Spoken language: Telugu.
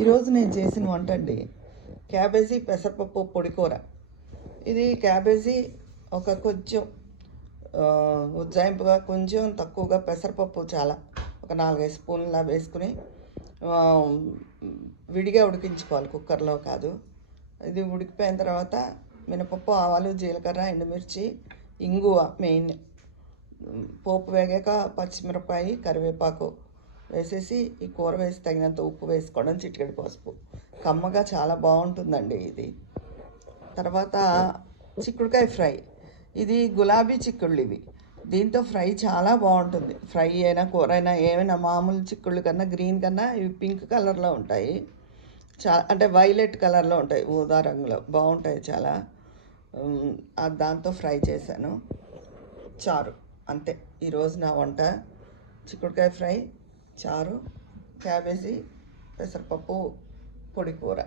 ఈరోజు నేను చేసిన వంట అండి క్యాబేజీ పెసరపప్పు పొడి కూర. ఇది క్యాబేజీ కొంచెం ఉజ్జాయింపుగా కొంచెం తక్కువగా పెసరపప్పు చాలా ఒక 4-5 స్పూన్లా వేసుకుని విడిగా ఉడికించుకోవాలి, కుక్కర్లో కాదు. ఇది ఉడికిపోయిన తర్వాత మినపప్పు, ఆవాలు, జీలకర్ర, ఎండుమిర్చి, ఇంగువ మెయిన్. పోపు వేగాక పచ్చిమిరపకాయ, కరివేపాకు వేసేసి ఈ కూర వేసి తగినంత ఉప్పు వేసుకోవడం, చిటికెడు పసుపు. కమ్మగా చాలా బాగుంటుందండి ఇది. తర్వాత చిక్కుడుకాయ ఫ్రై. ఇది గులాబీ చిక్కుళ్ళు ఇవి. దీంతో ఫ్రై చాలా బాగుంటుంది. ఫ్రై అయినా కూర అయినా ఏమైనా మామూలు చిక్కుళ్ళు కన్నా గ్రీన్ కన్నా ఇవి పింక్ కలర్లో ఉంటాయి. అంటే వైలెట్ కలర్లో ఉంటాయి, ఊదా రంగులో బాగుంటాయి చాలా. దాంతో ఫ్రై చేశాను. చారు అంతే ఈరోజు నా వంట. చిక్కుడుకాయ ఫ్రై, చారు, క్యాబేజీ, పెసరపప్పు పొడి కూర.